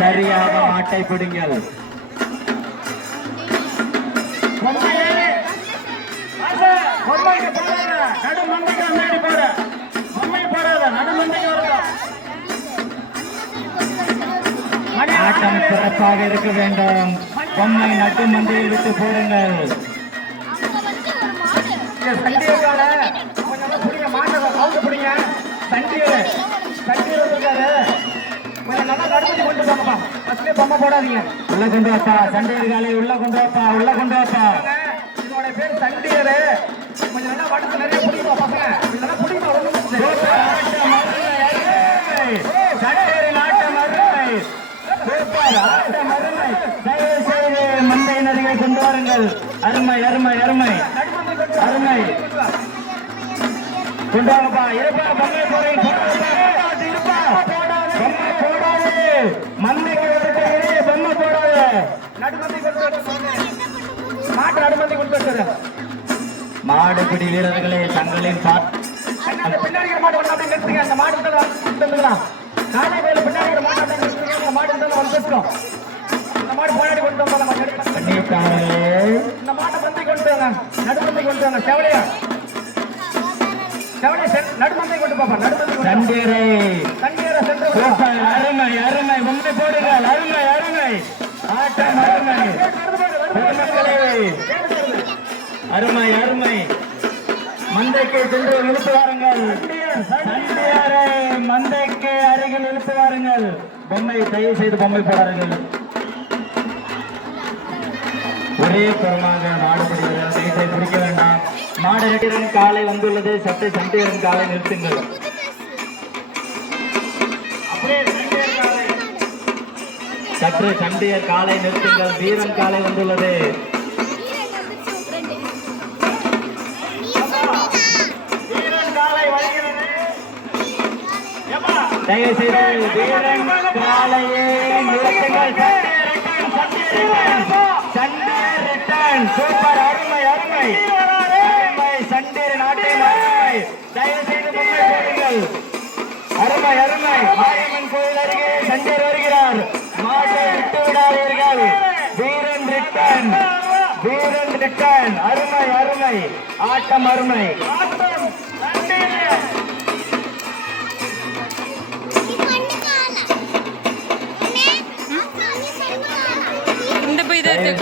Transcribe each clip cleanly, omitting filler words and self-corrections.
சரியாக மாட்டை பிடிங்கள். ஆட்டம் சிறப்பாக இருக்க வேண்டும். பொம்மை நட்டு மந்தையில் விட்டு போடுங்கள். பொம்மை போடாதீங்க. உள்ள கொண்டு வாப்பா சண்டையர்காலை, உள்ள கொண்டு வாப்பா, உள்ள கொண்டு வாப்பா. இதோட பேர் சண்டியரு. கொஞ்சம் நல்லா வடக்கு நிறைய பிடிக்குமா பசங்க? நல்லா பிடிக்குமா? மந்தையினரை கொண்டு வாருங்கள். அருமை அருமை அருமை அருமை. கொண்டு வாங்கப்பா. இருப்பா பொம்மை போடுங்க. பொம்மை போடாது. மந்தைக்கு பொம்மை போடாது. மாட்டு நடுமந்தை கொண்டு மாடுபிடி வீரர்களே தங்களின் பின்னாடி மாடு ஒன்று அப்படி நிறுத்துங்க. அந்த மாடு வந்துக்கலாம். காலை கோயில் பின்னாடி மாடு அப்படி நிறுத்துங்க. அந்த மாடு வந்துடும். அந்த மாடு போராடி கொண்டு வந்தாங்க. இந்த மாட்டை பந்தை கொண்டு வாங்க. நடுமந்தை கொண்டு வாங்க. செவலையா நடுமந்தை கொண்டு பாப்பா. நடுமந்தை அருமை அருமை. பொம்மை போடுங்கள். அருமை அருமை. ஆட்டம் அருமை. அருமை அருமை. மந்தைக்கு சென்று இழுத்து வாருங்கள். சண்டியாரை மந்தைக்கு அருகில் இழுத்து வாருங்கள். பொம்மை தயவு செய்து பொம்மை போடார்கள். ஒரே புறமாக மாடுபடி வீட்டை பிடிக்க வேண்டாம். மாடு ரெட்டியரின் காலை வந்துள்ளது. சட்டை சண்டியரின் காலை நிறுத்துங்கள். சற்று சண்டியர் காலை நிறுத்துங்கள். வீரன் காலை வந்துள்ளது. தயவு செய்து வீரன் காலையே நிறுத்துங்கள். சண்டியர் ரிட்டர்ன். சூப்பர். அருமை அருமை அருமை. சண்டியர் நாட்டின் அருமை. தயவு செய்து பொம்மை போடுங்கள். அருமை அருமை. மாரியம்மன் கோயில் அருகே சண்டியர் வருகிறார். மாட்டை விட்டு விடாதீர்கள். வீரன் ரிட்டர்ன். வீரன் ரிட்டர்ன். அருமை அருமை. ஆட்டம் அருமை.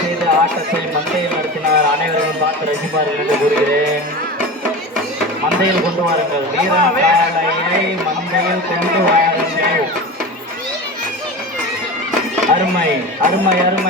செய்து ஆட்டத்தை மந்தையில் நடத்தினார். அனைவரும் பார்த்து ரசிப்பார்கள் என்று கூறுகிறேன். மந்தையில் கொண்டு வாருங்கள். வீரன் காலையை மந்தையில் கொண்டு வாருங்கள். அருமை அருமை அருமை.